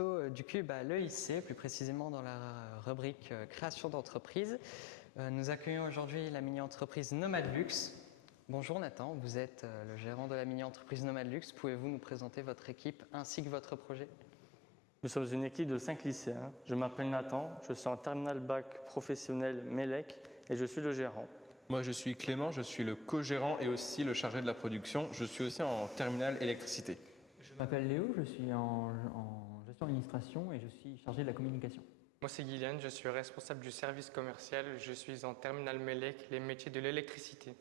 bientôt du Cube à l'EIC, plus précisément dans la rubrique création d'entreprise. Nous accueillons aujourd'hui la mini-entreprise Nomad Luxe. Bonjour Nathan, vous êtes le gérant de la mini-entreprise Nomad Luxe. Pouvez-vous nous présenter votre équipe ainsi que votre projet? Nous sommes une équipe de 5 lycéens. Je m'appelle Nathan, je suis en terminale bac professionnel MELEC et je suis le gérant. Moi, je suis Clément, je suis le co-gérant et aussi le chargé de la production. Je suis aussi en terminale électricité. Je m'appelle Léo, je suis en gestion d'administration et je suis chargé de la communication. Moi, c'est Guylaine, je suis responsable du service commercial. Je suis en terminale MELEC, les métiers de l'électricité.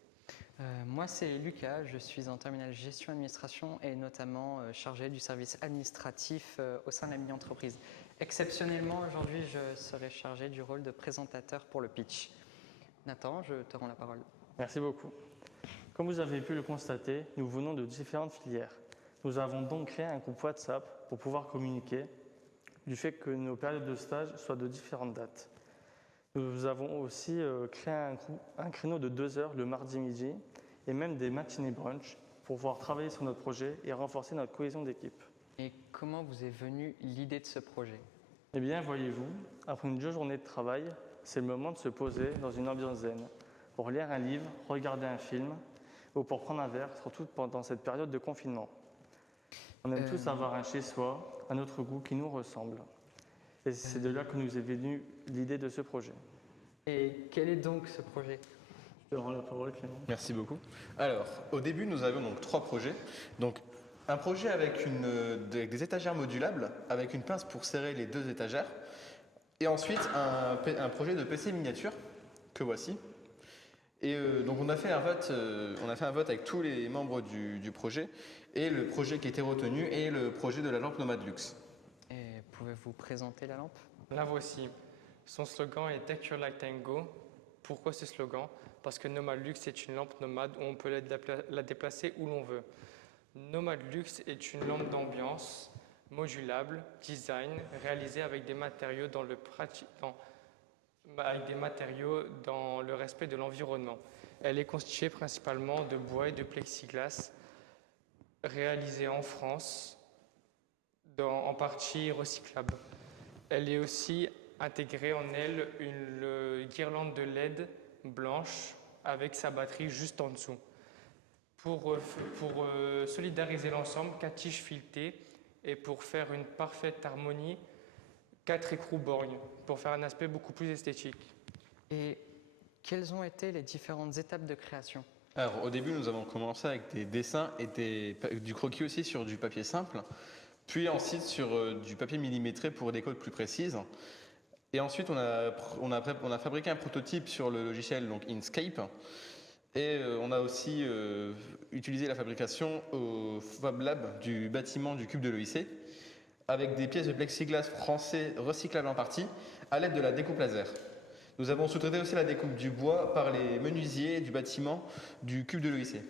Moi, c'est Lucas, je suis en terminale gestion administration et notamment chargé du service administratif au sein de la mini-entreprise. Exceptionnellement, aujourd'hui, je serai chargé du rôle de présentateur pour le pitch. Nathan, je te rends la parole. Merci beaucoup. Comme vous avez pu le constater, nous venons de différentes filières. Nous avons donc créé un groupe WhatsApp pour pouvoir communiquer du fait que nos périodes de stage soient de différentes dates. Nous avons aussi créé un créneau de 2 heures le mardi midi et même des matinées brunch pour pouvoir travailler sur notre projet et renforcer notre cohésion d'équipe. Et comment vous est venue l'idée de ce projet? Eh bien, voyez-vous, après une dure journée de travail, c'est le moment de se poser dans une ambiance zen pour lire un livre, regarder un film ou pour prendre un verre, surtout pendant cette période de confinement. On aime tous avoir un chez-soi, un autre goût qui nous ressemble. Et c'est de là que nous est venue l'idée de ce projet. Et quel est donc ce projet? Je te rends la parole, Clément. Merci beaucoup. Alors, au début, nous avions donc 3 projets. Donc, un projet avec des étagères modulables, avec une pince pour serrer les 2 étagères. Et ensuite, un projet de PC miniature, que voici. Et donc, on a fait un vote avec tous les membres du projet. Et le projet qui a été retenu est le projet de la lampe Nomad Luxe. Et pouvez-vous présenter la lampe? La voici. Son slogan est Take Your Light and Go. Pourquoi ce slogan? Parce que Nomad Luxe est une lampe nomade où on peut la déplacer où l'on veut. Nomad Luxe est une lampe d'ambiance modulable, design, réalisée avec des matériaux dans le respect de l'environnement. Elle est constituée principalement de bois et de plexiglas, réalisée en France, en partie recyclable. Elle est aussi intégrée en elle une guirlande de LED blanche avec sa batterie juste en dessous. Pour solidariser l'ensemble, 4 tiges filetées et pour faire une parfaite harmonie, 4 écrous borgnes pour faire un aspect beaucoup plus esthétique. Et quelles ont été les différentes étapes de création? Alors, au début, nous avons commencé avec des dessins et du croquis aussi sur du papier simple. Puis ensuite sur du papier millimétré pour des codes plus précises. Et ensuite, on a fabriqué un prototype sur le logiciel donc Inkscape. Et on a aussi utilisé la fabrication au Fab Lab du bâtiment du Cube de l'EIC avec des pièces de plexiglas français recyclables en partie à l'aide de la découpe laser. Nous avons sous-traité aussi la découpe du bois par les menuisiers du bâtiment du Cube de l'EIC.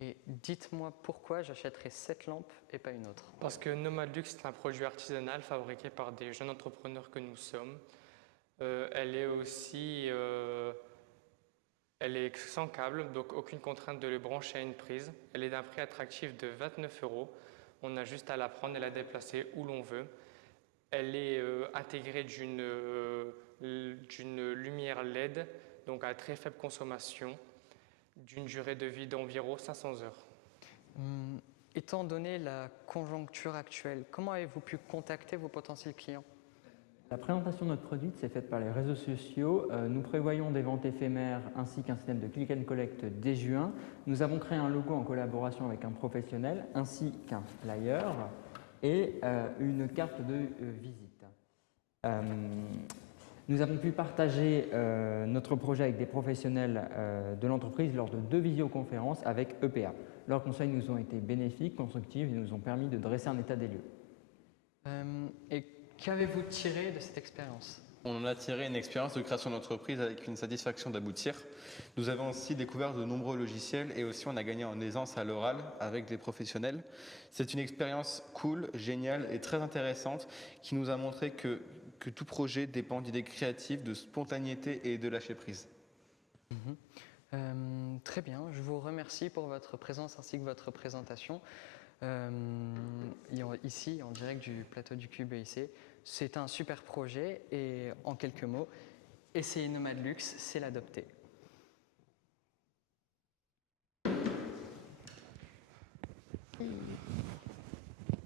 Et dites-moi pourquoi j'achèterais cette lampe et pas une autre? Parce que Nomad Luxe est un produit artisanal fabriqué par des jeunes entrepreneurs que nous sommes. Elle est sans câble, donc aucune contrainte de le brancher à une prise. Elle est d'un prix attractif de 29 €. On a juste à la prendre et la déplacer où l'on veut. Elle est intégrée d'une lumière LED, donc à très faible consommation, d'une durée de vie d'environ 500 heures. Étant donné la conjoncture actuelle, comment avez-vous pu contacter vos potentiels clients? La présentation de notre produit s'est faite par les réseaux sociaux. Nous prévoyons des ventes éphémères ainsi qu'un système de click and collect dès juin. Nous avons créé un logo en collaboration avec un professionnel ainsi qu'un flyer et une carte de visite. Nous avons pu partager notre projet avec des professionnels de l'entreprise lors de 2 visioconférences avec EPA. Leurs conseils nous ont été bénéfiques, constructifs et nous ont permis de dresser un état des lieux. Et qu'avez-vous tiré de cette expérience? On en a tiré une expérience de création d'entreprise avec une satisfaction d'aboutir. Nous avons aussi découvert de nombreux logiciels et aussi on a gagné en aisance à l'oral avec des professionnels. C'est une expérience cool, géniale et très intéressante qui nous a montré que tout projet dépend d'idées créatives, de spontanéité et de lâcher prise. Très bien, je vous remercie pour votre présence ainsi que votre présentation. Ici, en direct du plateau du QBIC. C'est un super projet et en quelques mots, essayer Nomad Luxe, c'est l'adopter.